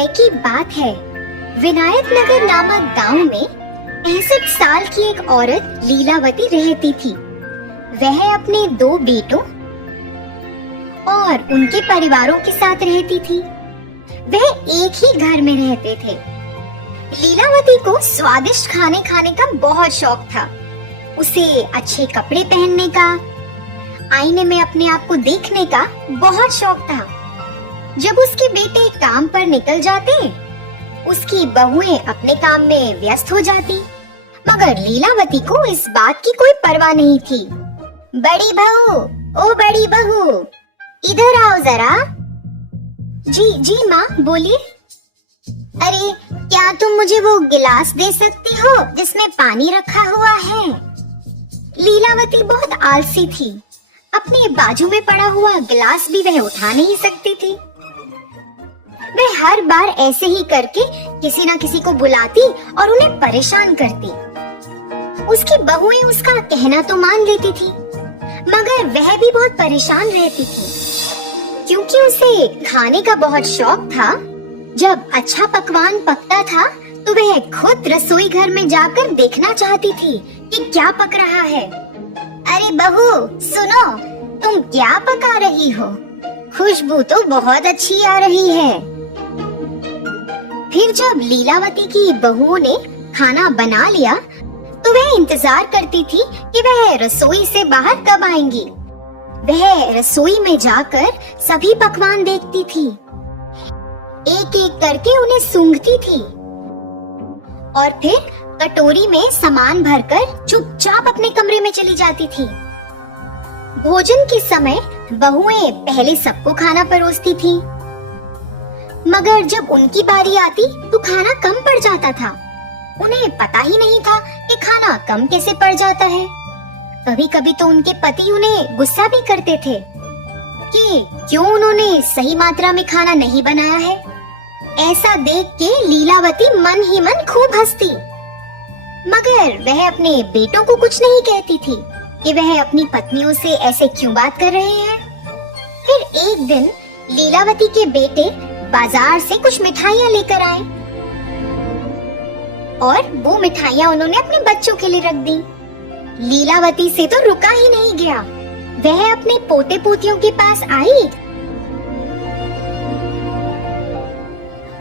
समय की बात है। विनायक नगर नामक गांव में 65 साल की एक औरत लीलावती रहती थी। वह अपने 2 बेटों और उनके परिवारों के साथ रहती थी। वह एक ही घर में रहते थे। लीलावती को स्वादिष्ट खाने खाने का बहुत शौक था। उसे अच्छे कपड़े पहनने का, आईने में अपने आप को देखने का बहुत शौक था। जब उसके बेटे काम पर निकल जाते, उसकी बहुएं अपने काम में व्यस्त हो जाती, मगर लीलावती को इस बात की कोई परवाह नहीं थी। बड़ी बहू, ओ बड़ी बहू, इधर आओ जरा। जी माँ, बोलिए। अरे, क्या तुम मुझे वो गिलास दे सकती हो जिसमें पानी रखा हुआ है? लीलावती बहुत आलसी थी। अपने बाजू में पड़ा हुआ गिलास भी वह उठा नहीं सकती थी। वह हर बार ऐसे ही करके किसी न किसी को बुलाती और उन्हें परेशान करती। उसकी बहुएं उसका कहना तो मान लेती थी, मगर वह भी बहुत परेशान रहती थी, क्योंकि उसे खाने का बहुत शौक था। जब अच्छा पकवान पकता था तो वह खुद रसोई घर में जाकर देखना चाहती थी कि क्या पक रहा है। अरे बहू, सुनो, तुम क्या पका रही हो? खुशबू तो बहुत अच्छी आ रही है। फिर जब लीलावती की बहुओं ने खाना बना लिया तो वह इंतजार करती थी कि वह रसोई से बाहर कब आएंगी। वह रसोई में जाकर सभी पकवान देखती थी, एक एक करके उन्हें सूंघती थी और फिर कटोरी में सामान भरकर चुपचाप अपने कमरे में चली जाती थी। भोजन के समय बहुएं पहले सबको खाना परोसती थी, मगर जब उनकी बारी आती तो खाना कम पड़ जाता था। उन्हें पता ही नहीं था कि खाना कम कैसे पड़ जाता है। कभी कभी तो उनके पति उन्हें गुस्सा भी करते थे कि क्यों उन्होंने सही मात्रा में खाना नहीं बनाया है। ऐसा देख के लीलावती मन ही मन खूब हंसती, मगर वह अपने बेटों को कुछ नहीं कहती थी कि वह अपनी पत्नियों से ऐसे क्यों बात कर रहे हैं। फिर एक दिन लीलावती के बेटे बाजार से कुछ मिठाइयाँ लेकर आए और वो मिठाइयाँ उन्होंने अपने बच्चों के लिए रख दी। लीलावती से तो रुका ही नहीं गया। वह अपने पोते पोतियों के पास आई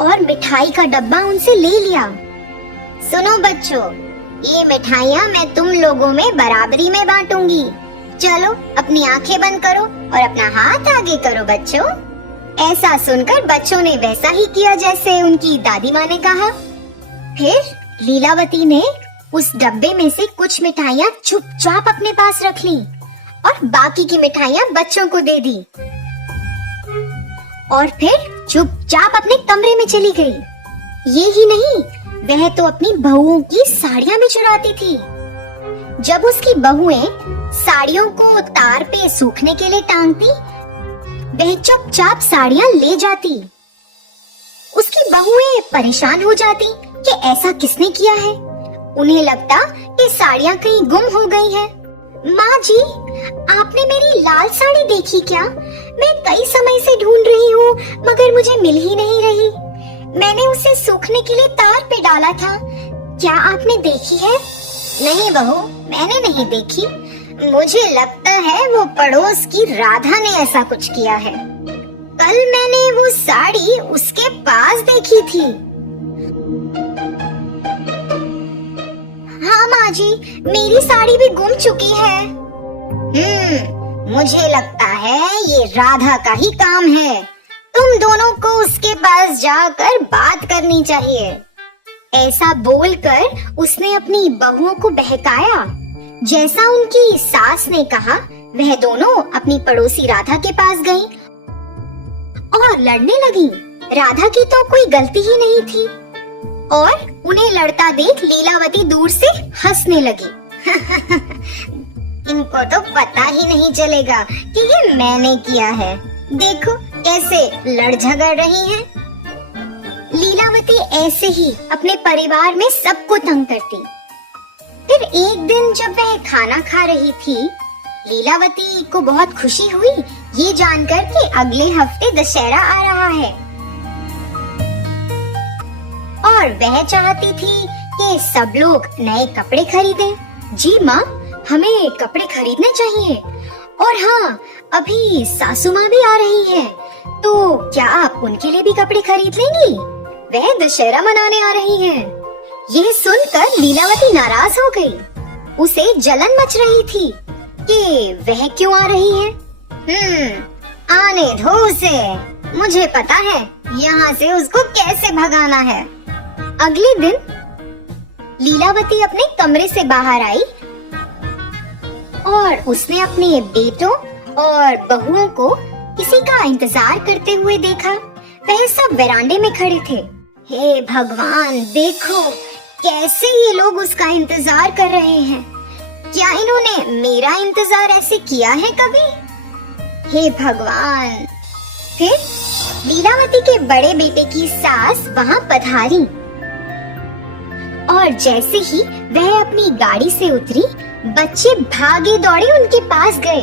और मिठाई का डब्बा उनसे ले लिया। सुनो बच्चों, ये मिठाइयाँ मैं तुम लोगों में बराबरी में बांटूंगी। चलो अपनी आंखें बंद करो और अपना हाथ आगे करो बच्चों। ऐसा सुनकर बच्चों ने वैसा ही किया जैसे उनकी दादी माँ ने कहा। फिर लीलावती ने उस डब्बे में से कुछ मिठाइयाँ चुपचाप अपने पास रख ली और बाकी की मिठाइयाँ बच्चों को दे दी और फिर चुपचाप अपने कमरे में चली गई। ये ही नहीं, वह तो अपनी बहुओं की साड़ियाँ भी चुराती थी। जब उसकी बहुएं साड़ियों को तार पे सूखने के लिए टांगती, वह चुपचाप साड़ियाँ ले जाती। उसकी बहुएं परेशान हो जाती कि ऐसा किसने किया है। उन्हें लगता कि साड़ियाँ कहीं गुम हो गई हैं। माँ जी, आपने मेरी लाल साड़ी देखी क्या? मैं कई समय से ढूंढ रही हूँ, मगर मुझे मिल ही नहीं रही। मैंने उसे सूखने के लिए तार पे डाला था। क्या आपने देखी है? नहीं बहू, मैंने नहीं देखी। मुझे लगता है वो पड़ोस की राधा ने ऐसा कुछ किया है। कल मैंने वो साड़ी उसके पास देखी थी। हाँ माँ जी, मेरी साड़ी भी गुम चुकी है। मुझे लगता है ये राधा का ही काम है। तुम दोनों को उसके पास जाकर बात करनी चाहिए। ऐसा बोलकर उसने अपनी बहुओं को बहकाया। जैसा उनकी सास ने कहा, वह दोनों अपनी पड़ोसी राधा के पास गईं और लड़ने लगी। राधा की तो कोई गलती ही नहीं थी और उन्हें लड़ता देख लीलावती दूर से हंसने लगी। इनको तो पता ही नहीं चलेगा कि ये मैंने किया है। देखो कैसे लड़ झगड़ रही हैं। लीलावती ऐसे ही अपने परिवार में सबको तंग करती। फिर एक दिन जब वह खाना खा रही थी, लीलावती को बहुत खुशी हुई ये जानकर कि अगले हफ्ते दशहरा आ रहा है। और वह चाहती थी कि सब लोग नए कपड़े खरीदें। जी माँ, हमें कपड़े खरीदने चाहिए। और हाँ, अभी सासू माँ भी आ रही है, तो क्या आप उनके लिए भी कपड़े खरीद लेंगी? वह दशहरा मनाने आ रही हैं। यह सुनकर लीलावती नाराज हो गई। उसे जलन मच रही थी कि वह क्यों आ रही है। आने दो उसे, मुझे पता है यहाँ से उसको कैसे भगाना है। अगले दिन लीलावती अपने कमरे से बाहर आई और उसने अपने बेटों और बहुओं को किसी का इंतजार करते हुए देखा। वह सब वरांडे में खड़े थे। हे भगवान, देखो कैसे ये लोग उसका इंतजार कर रहे हैं। क्या इन्होंने मेरा इंतजार ऐसे किया है कभी? हे भगवान। फिर लीलावती के बड़े बेटे की सास वहाँ पधारी और जैसे ही वह अपनी गाड़ी से उतरी, बच्चे भागे दौड़े उनके पास गए।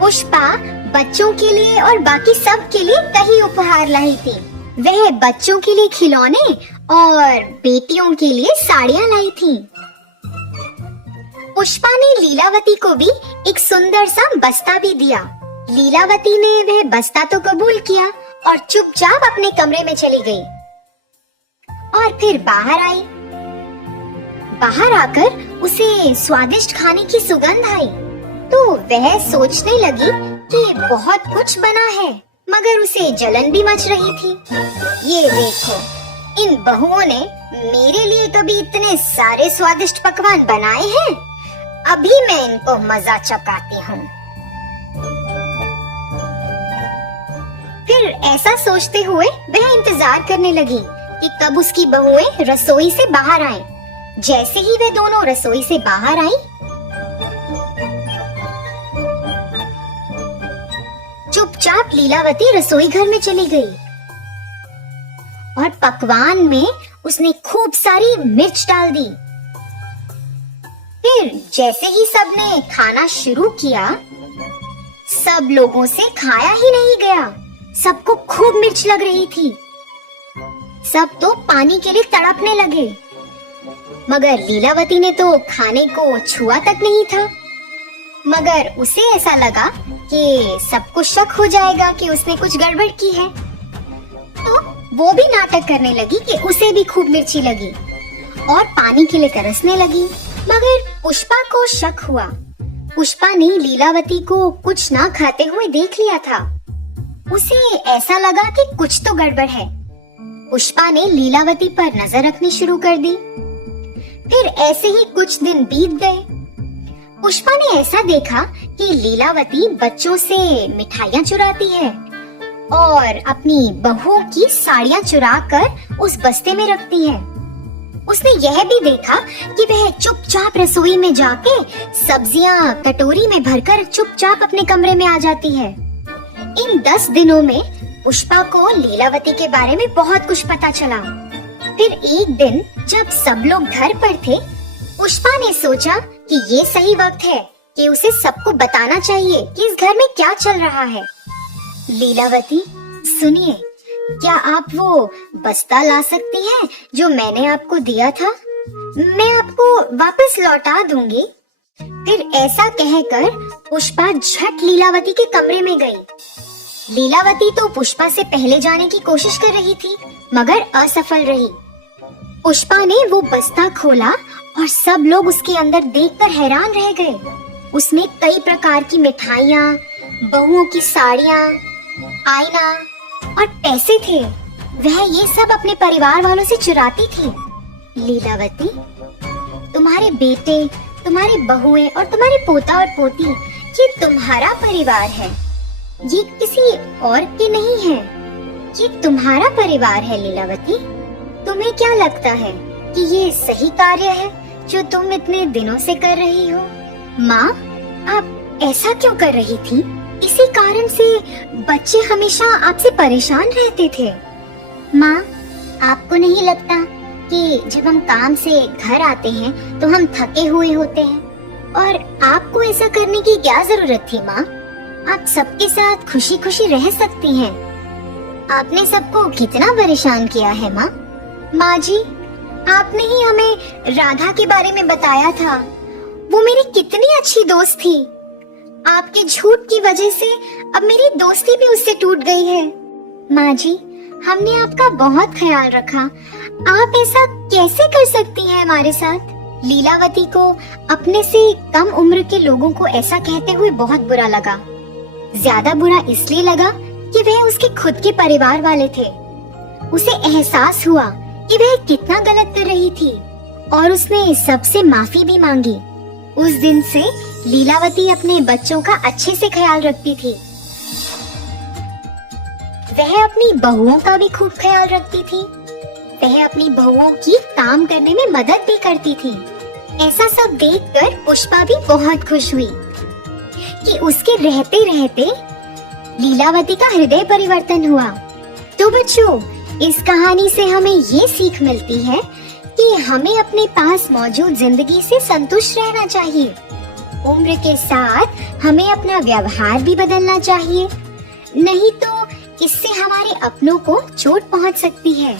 पुष्पा बच्चों के लिए और बाकी सब के लिए कई उपहार लाई थी। वह बच्चों के लिए खिलौने और बेटियों के लिए साड़ियाँ लाई थी। पुष्पा ने लीलावती को भी एक सुंदर सा बस्ता भी दिया। लीलावती ने वह बस्ता तो कबूल किया और चुपचाप अपने कमरे में चली गई और फिर बाहर आई। बाहर आकर उसे स्वादिष्ट खाने की सुगंध आई, तो वह सोचने लगी कि बहुत कुछ बना है, मगर उसे जलन भी मच रही थी। ये देखो, इन बहुओं ने मेरे लिए कभी इतने सारे स्वादिष्ट पकवान बनाए हैं। अभी मैं इनको मजा चखाती हूँ। फिर ऐसा सोचते हुए वह इंतजार करने लगी कि कब उसकी बहुएं रसोई से बाहर आएं। जैसे ही वे दोनों रसोई से बाहर आई, चुपचाप लीलावती रसोई घर में चली गई और पकवान में उसने खूब सारी मिर्च डाल दी। फिर जैसे ही सबने खाना शुरू किया, सब लोगों से खाया ही नहीं गया। सबको खूब मिर्च लग रही थी। सब तो पानी के लिए तड़पने लगे, मगर लीलावती ने तो खाने को छुआ तक नहीं था। मगर उसे ऐसा लगा कि सबको शक हो जाएगा कि उसने कुछ गड़बड़ की है, तो वो भी नाटक करने लगी कि उसे भी खूब मिर्ची लगी और पानी के लिए तरसने लगी। मगर पुष्पा को शक हुआ। पुष्पा ने लीलावती को कुछ ना खाते हुए देख लिया था। उसे ऐसा लगा कि कुछ तो गड़बड़ है। पुष्पा ने लीलावती पर नजर रखनी शुरू कर दी। फिर ऐसे ही कुछ दिन बीत गए। पुष्पा ने ऐसा देखा कि लीलावती बच्चों से मिठाइयाँ चुराती है और अपनी बहुओं की साड़ियाँ चुराकर उस बस्ते में रखती है। उसने यह भी देखा कि वह चुपचाप रसोई में जाके सब्जियाँ कटोरी में भरकर चुपचाप अपने कमरे में आ जाती है। इन 10 दिनों में पुष्पा को लीलावती के बारे में बहुत कुछ पता चला। फिर एक दिन जब सब लोग घर पर थे, पुष्पा ने सोचा कि ये सही वक्त है कि उसे सबको बताना चाहिए कि इस घर में क्या चल रहा है। लीलावती, सुनिए, क्या आप वो बस्ता ला सकती हैं जो मैंने आपको दिया था? मैं आपको वापस लौटा दूंगी। फिर ऐसा कहकर पुष्पा झट लीलावती के कमरे में गई। लीलावती तो पुष्पा से पहले जाने की कोशिश कर रही थी, मगर असफल रही। पुष्पा ने वो बस्ता खोला और सब लोग उसके अंदर देखकर हैरान रह गए। उसमें कई प्रकार की मिठाइयाँ, बहुओं की साड़ियाँ, आईना और पैसे थे। वह ये सब अपने परिवार वालों से चुराती थी। लीलावती, तुम्हारे बेटे, तुम्हारी बहुएं और तुम्हारे पोता और पोती, ये तुम्हारा परिवार है, ये किसी और के नहीं है। ये तुम्हारा परिवार है लीलावती। तुम्हें क्या लगता है कि ये सही कार्य है जो तुम इतने दिनों से कर रही हो? माँ, आप ऐसा क्यों कर रही थी? इसी कारण से बच्चे हमेशा आपसे परेशान रहते थे। माँ, आपको नहीं लगता कि जब हम काम से घर आते हैं तो हम थके हुए होते हैं, और आपको ऐसा करने की क्या जरूरत थी? माँ, आप सबके साथ खुशी खुशी रह सकती हैं। आपने सबको कितना परेशान किया है माँ। माँ जी, आपने ही हमें राधा के बारे में बताया था। वो मेरी कितनी अच्छी दोस्त थी। आपके झूठ की वजह से अब मेरी दोस्ती भी उससे टूट गई है। माँ जी, हमने आपका बहुत ख्याल रखा। आप ऐसा कैसे कर सकती हैं हमारे साथ? लीलावती को अपने से कम उम्र के लोगों को ऐसा कहते हुए बहुत बुरा लगा। ज्यादा बुरा इसलिए लगा कि वह उसके खुद के परिवार वाले थे। उसे एहसास हुआ कि वह कितना गलत कर रही थी और उसने सबसे माफी भी मांगी। उस दिन से लीलावती अपने बच्चों का अच्छे से ख्याल रखती थी। वह अपनी बहुओं का भी खूब ख्याल रखती थी। वह अपनी बहुओं की काम करने में मदद भी करती थी। ऐसा सब देखकर पुष्पा भी बहुत खुश हुई कि उसके रहते रहते लीलावती का हृदय परिवर्तन हुआ। तो बच्चों, इस कहानी से हमें ये सीख मिलती है कि हमें अपने पास मौजूद जिंदगी से संतुष्ट रहना चाहिए। उम्र के साथ हमें अपना व्यवहार भी बदलना चाहिए, नहीं तो इससे हमारे अपनों को चोट पहुंच सकती है।